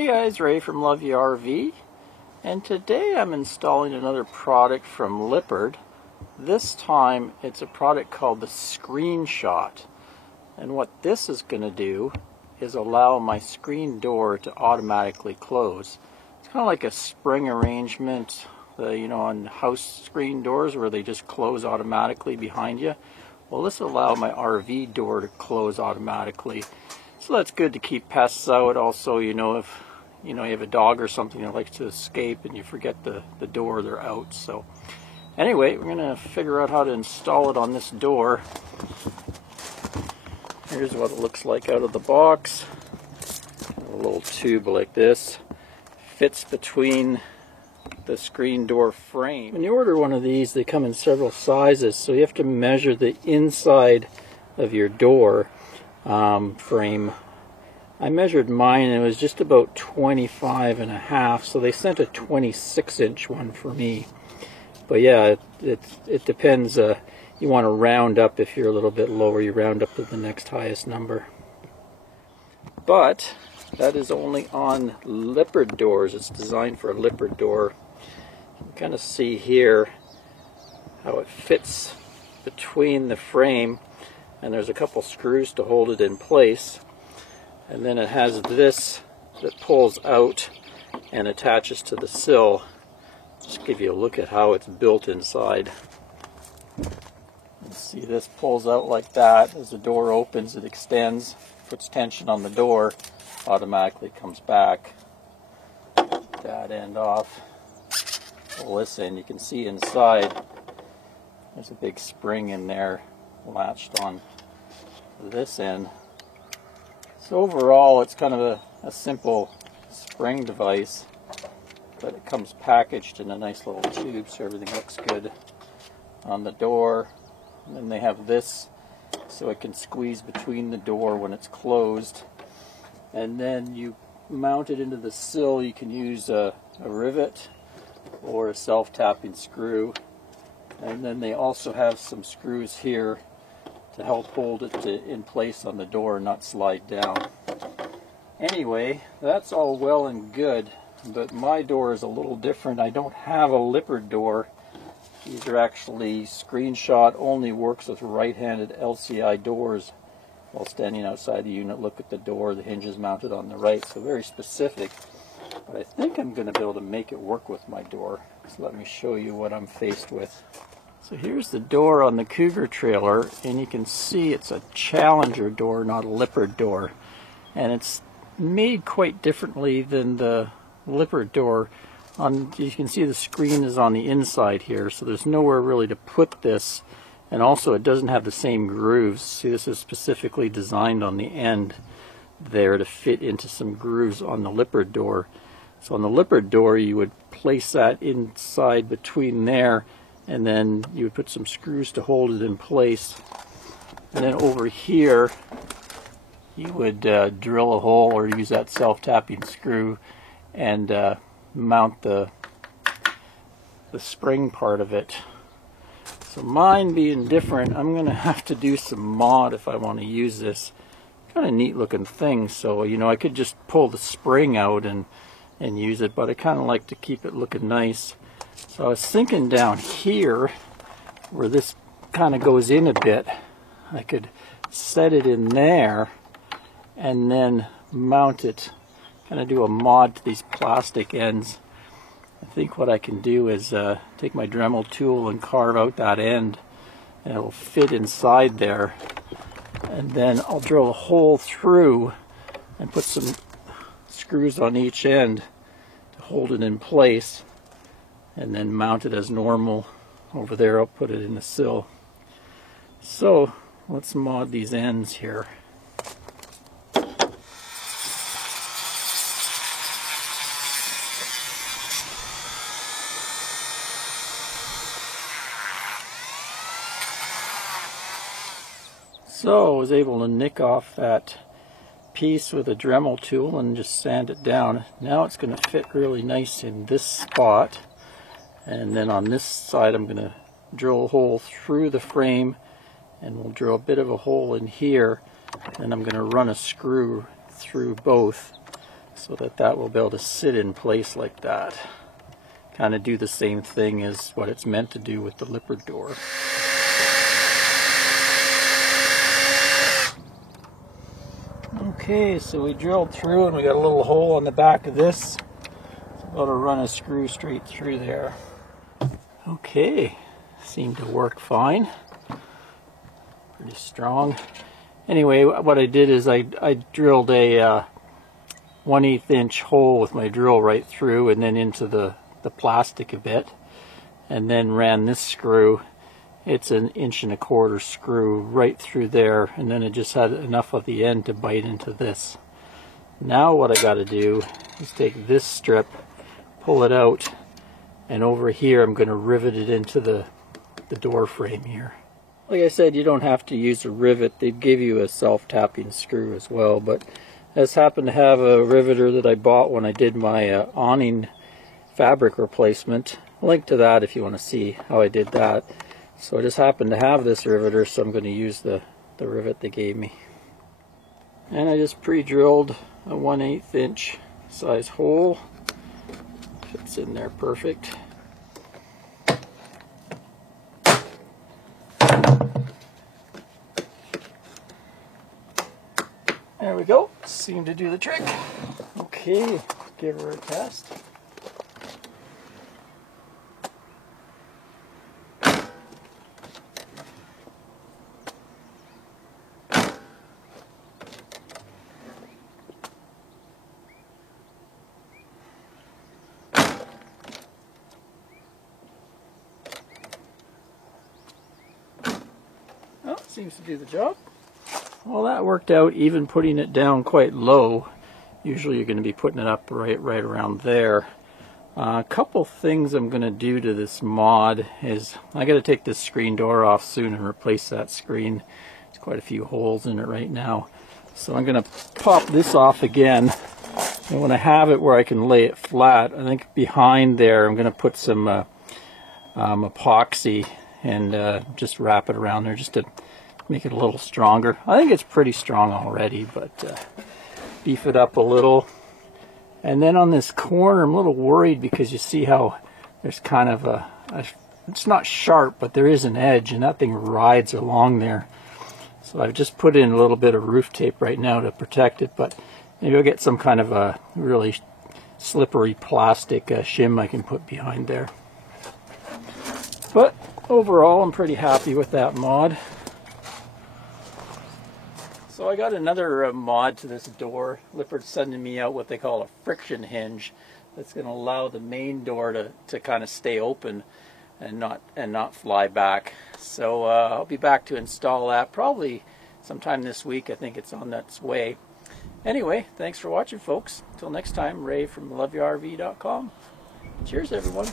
Hey guys, Ray from Love You RV, and today I'm installing another product from Lippert. This time it's a product called the Screenshot, and what this is going to do is allow my screen door to automatically close. It's kind of like a spring arrangement, on house screen doors where they just close automatically behind you. Well, this will allow my RV door to close automatically. So that's good to keep pests out. Also, if you have a dog or something that likes to escape and you forget the door, they're out. So anyway, we're going to figure out how to install it on this door. Here's what it looks like out of the box. A little tube like this fits between the screen door frame. When you order one of these, they come in several sizes, so you have to measure the inside of your door frame. I measured mine and it was just about 25.5, so they sent a 26-inch one for me. But yeah, it depends. You want to round up. If you're a little bit lower, you round up to the next highest number. But that is only on Lippert doors. It's designed for a Lippert door. You can kind of see here how it fits between the frame, and there's a couple screws to hold it in place. And then it has this that pulls out and attaches to the sill. Just give you a look at how it's built inside. You see, this pulls out like that. As the door opens, it extends, puts tension on the door, automatically comes back. Take that end off. Pull this in. You can see inside there's a big spring in there latched on this end. So overall, it's kind of a simple spring device, but it comes packaged in a nice little tube, so everything looks good on the door. And then they have this so it can squeeze between the door when it's closed. And then you mount it into the sill. You can use a rivet or a self-tapping screw. And then they also have some screws here to help hold it in place on the door and not slide down. Anyway, that's all well and good, but my door is a little different. I don't have a Lippert door. These are actually Screenshot, only works with right-handed LCI doors. While standing outside the unit, look at the door. The hinge is mounted on the right, so very specific. But I think I'm going to be able to make it work with my door. So let me show you what I'm faced with. So here's the door on the Cougar trailer, and you can see it's a Challenger door, not a Lippert door. And it's made quite differently than the Lippert door. You can see the screen is on the inside here, so there's nowhere really to put this. And also it doesn't have the same grooves. See, this is specifically designed on the end there to fit into some grooves on the Lippert door. So on the Lippert door, you would place that inside between there, and then you would put some screws to hold it in place. And then over here, you would drill a hole or use that self-tapping screw and mount the spring part of it. So mine being different, I'm going to have to do some mod if I want to use this. Kind of neat looking thing. So, I could just pull the spring out and use it, but I kind of like to keep it looking nice. So I was thinking down here, where this kind of goes in a bit, I could set it in there and then mount it, kind of do a mod to these plastic ends. I think what I can do is take my Dremel tool and carve out that end, and it'll fit inside there. And then I'll drill a hole through and put some screws on each end to hold it in place, and then mount it as normal. Over there I'll put it in the sill. So let's mod these ends here. So I was able to nick off that piece with a Dremel tool and just sand it down. Now it's going to fit really nice in this spot. And then on this side I'm going to drill a hole through the frame, and we'll drill a bit of a hole in here, and I'm going to run a screw through both so that will be able to sit in place like that. Kind of do the same thing as what it's meant to do with the Lippert door. Okay, so we drilled through and we got a little hole on the back of this. So I'm going to run a screw straight through there. Okay, seemed to work fine. Pretty strong. Anyway, what I did is I drilled a 1/8 inch hole with my drill right through and then into the plastic a bit, and then ran this screw. It's an 1.25 inch screw right through there, and then it just had enough of the end to bite into this. Now what I got to do is take this strip, pull it out, and over here I'm going to rivet it into the door frame here. Like I said, you don't have to use a rivet. They give you a self-tapping screw as well, but I just happen to have a riveter that I bought when I did my awning fabric replacement. Link to that if you want to see how I did that. So I just happen to have this riveter, so I'm going to use the rivet they gave me. And I just pre-drilled a 1/8 inch size hole. Fits in there perfect. There we go. Seemed to do the trick. Okay, give her a test. Oh, seems to do the job. Well, that worked out, even putting it down quite low. Usually you're going to be putting it up right around there. A couple things I'm going to do to this mod is I got to take this screen door off soon and replace that screen. There's quite a few holes in it right now. So I'm going to pop this off again. And when I have it where I can lay it flat, I think behind there I'm going to put some epoxy and just wrap it around there just to make it a little stronger. I think it's pretty strong already, but beef it up a little. And then on this corner, I'm a little worried because you see how there's kind of it's not sharp, but there is an edge, and that thing rides along there. So I've just put in a little bit of roof tape right now to protect it, but maybe I'll get some kind of a really slippery plastic shim I can put behind there. But overall, I'm pretty happy with that mod. So I got another mod to this door. Lippert's sending me out what they call a friction hinge that's going to allow the main door to kind of stay open and not fly back. So I'll be back to install that probably sometime this week. I think it's on its way. Anyway, thanks for watching, folks. Until next time, Ray from LoveYourRV.com. Cheers, everyone.